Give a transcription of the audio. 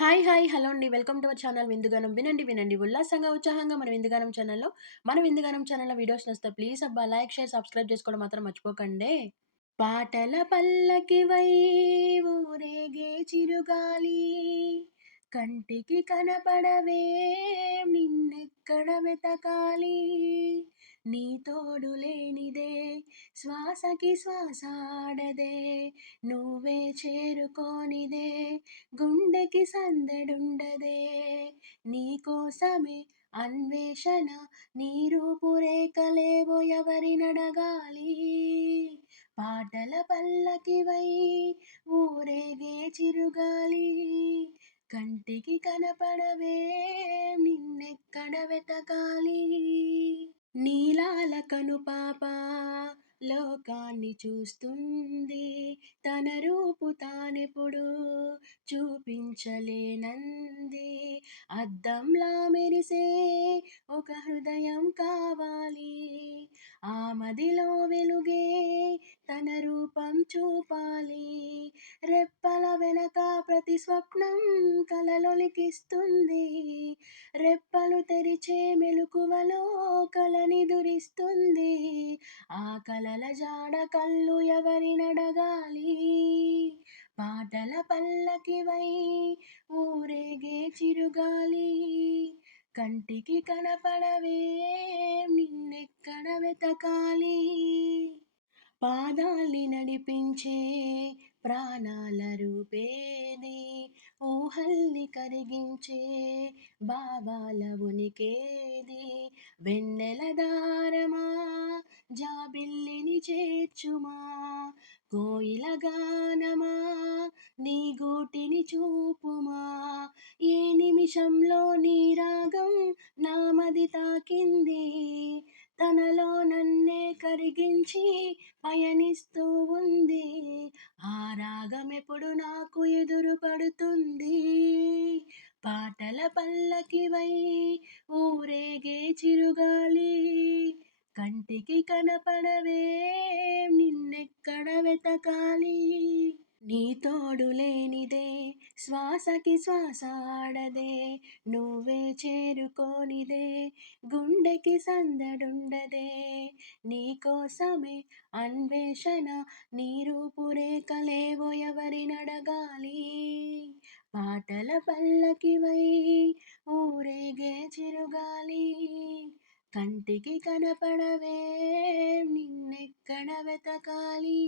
Hi! Hi! Hello అండి. Welcome to our channel Vindugaanam. వినండి, వినండి ఉల్లాసంగా, ఉత్సాహంగా మన విందుగానం ఛానల్‌లో మన విందుగానం ఛానల్‌లో వీడియోస్ నస్తే ప్లీజ్ అబ్బా! లైక్, షేర్, సబ్స్క్రైబ్ చేసుకోవడం మాత్రం మర్చిపోకండి పాటల పల్లకి వై ఊరేగే చిరుగాలి కంటికి కనపడవే నిన్నెక్కడ వెతకాలి? నీ తోడు లేనిదే శ్వాసకి శ్వాసాడదే నువ్వే చేరుకోనిదే గుండెకి సందడుండదే. నీకోసమే అన్వేషణ నీ రూపురేఖలేవో ఎవరినడగాలి? పాటల పల్లకివై ఊరేగే చిరుగాలి. కంటికి కనపడవే నిన్నెక్కడ వెతకాలి? నీలాల కనుపాప లోకాన్ని చూస్తుంది. తన రూపు తానెప్పుడు చూపించలేనంది. అద్దంలా మెరిసే ఒక హృదయం కావాలి. ఆ మదిలో వెలుగే తన రూపం చూపా ప్రతి స్వప్నం కలలొలికిస్తుంది రెప్పలు తెరిచే మెలకువలో కలని దురిస్తుంది. ఆ కలల జాడ కళ్ళు ఎవరినడగాలి పాటల పల్లకివై ఊరేగే చిరుగాలి. కంటికి కనపడవే నిన్నెక్కడ వెతకాలి? పాదాల్ని నడిపించే ప్రాణాల రూపేది ఊహల్ని కరిగించే భావాల ఉనికేది. వెన్నెల దారమా జాబిల్లిని చేర్చుమా కోయిల గానమా నీ గూటిని చూపుమా. ఏ నిమిషంలో నీ రాగం నామది తాకింది? తనలో నన్నే కరిగించి పయనిస్తూ ఉంది. ఆ రాగం ఎప్పుడు నాకు ఎదురు పడుతుంది పాటల పల్లకివై ఊరేగే చిరుగాలి. కంటికి కనపడవే నిన్నెక్కడ వెతకాలి? నీ తోడు లేనిదే శ్వాసకి శ్వాస ఆడదే నువ్వే చేరుకోనిదే గుండెకి సందడుండదే. నీకోసమే అన్వేషణ నీ రూపురేఖలేవో ఎవరినడగాలి పాటల పల్లకివై ఊరేగే చిరుగాలి. కంటికి కనపడవే నిన్నెక్కడ వెతకాలి?